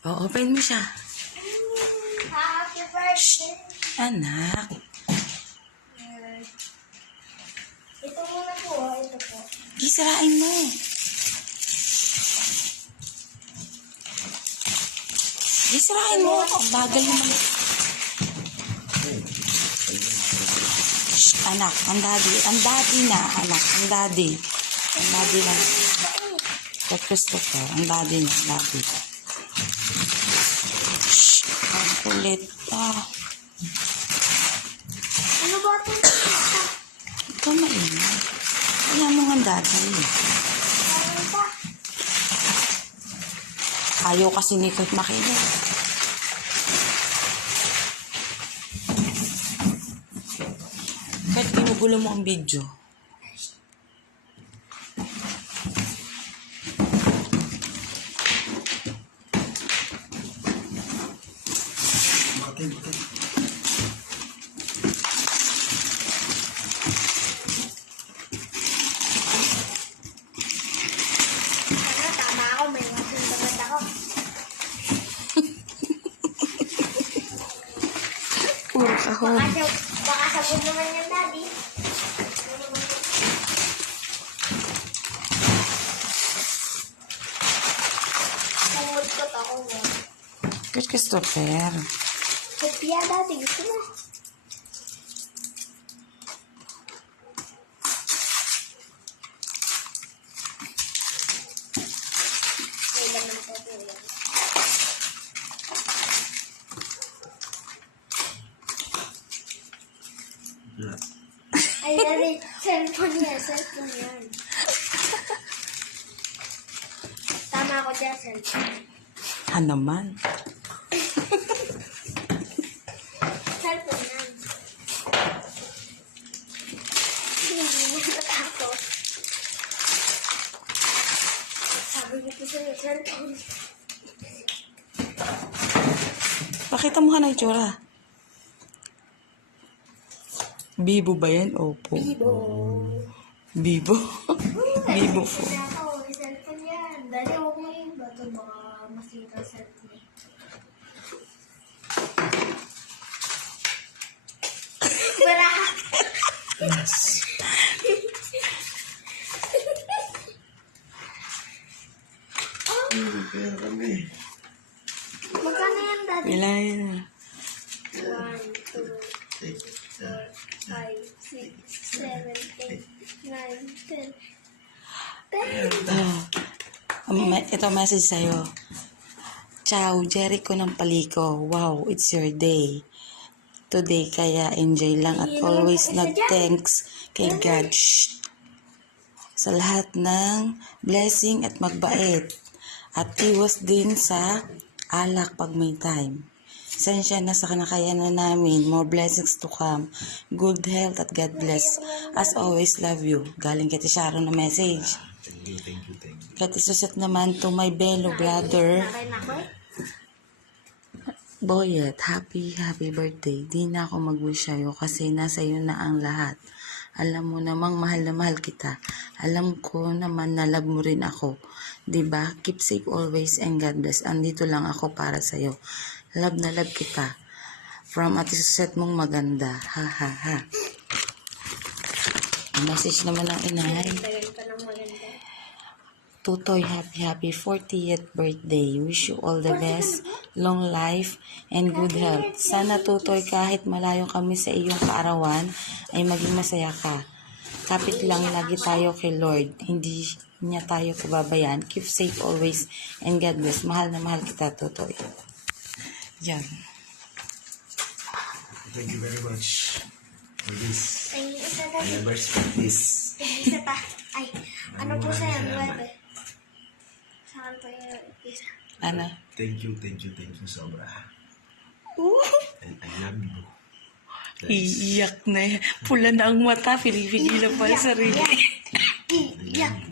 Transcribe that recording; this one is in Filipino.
O, open mo siya. Happy birthday. Anak. Ito muna po, ito po. Isirain mo. Isirain mo. Ang bagal naman. Shh, anak. Ang daddy. Ang daddy na, anak. Ang daddy. Ang daddy na. Kay Christopher. Ang daddy na. Ang daddy. Shh. Ang kulit. Ano ba ito? Ikaw maingat. Kaya mo ang daddy. Ano ba? Ayaw kasi ni Kurt makinig. Kahit ginugulo mo ang video. Ano, tama ako. May masundagat ako. Puro kahon. Baka sabon naman yan, Daddy. Kumudkot ako mo. Kurt Christopher. Kopya, Daddy. Gusto mo? May laman pa po yan. Ay, Daddy. Cellphone yan. Cellphone yan. Tama ako dyan, cellphone. Naman. Cellphone yan. Hindi mo natakot. Sabi ko po sa'yo, cellphone. Pakita mo ka na itsura. Bibo ba yan? Opo. Bibo. Bibo? Bibo po. Kaya ako, may cellphone yan. Dali, huwag mo yung bato. Baka masira ang cellphone. Wala. Yes. Magkano yan, Daddy? Wala yan. 1, 2, 4, 5, 6, 7, 8, 9, 10. 10. Ito message sa'yo. Ciao, Jericho ng Paliko. Wow, it's your day. Today, kaya enjoy lang at always nag-thanks kay God. Shh. Sa lahat ng blessing at magbait. At iwas din sa alak pag may time. Sensya na sa kinakayanan namin. More blessings to come. Good health at God bless. As always, love you. Galing kay Sharon na message. Thank you. Kaya isuset naman to my bello brother. Nakay na ako. Boyet, happy birthday. Di na ako mag-wish sa'yo kasi nasa iyo na ang lahat. Alam mo namang mahal na mahal kita. Alam ko naman na love mo rin ako. Diba? Keep safe always and God bless. Andito lang ako para sa'yo. Love na love kita. From Ate Suset mong maganda. Ha ha ha. Message naman ng inay. Tagal pa ng maganda. Tutoy, happy 40th birthday. Wish you all the best, long life, and good health. Sana Tutoy, kahit malayo kami sa iyong kaarawan, ay maging masaya ka. Kapit lang lagi tayo kay Lord. Hindi niya tayo pababayaan. Keep safe always, and God bless. Mahal na mahal kita, Tutoy. Yan. Thank you very much for this. Ay, isa na. I never expect this. Isa pa. Ay, ano po sa'yo? Bebe? Saan pa yung isa? Ano? Thank you sobra. And I love you. Iiyak na. Pula na ang mata. Pili-pili na pa sa sarili. Iyak.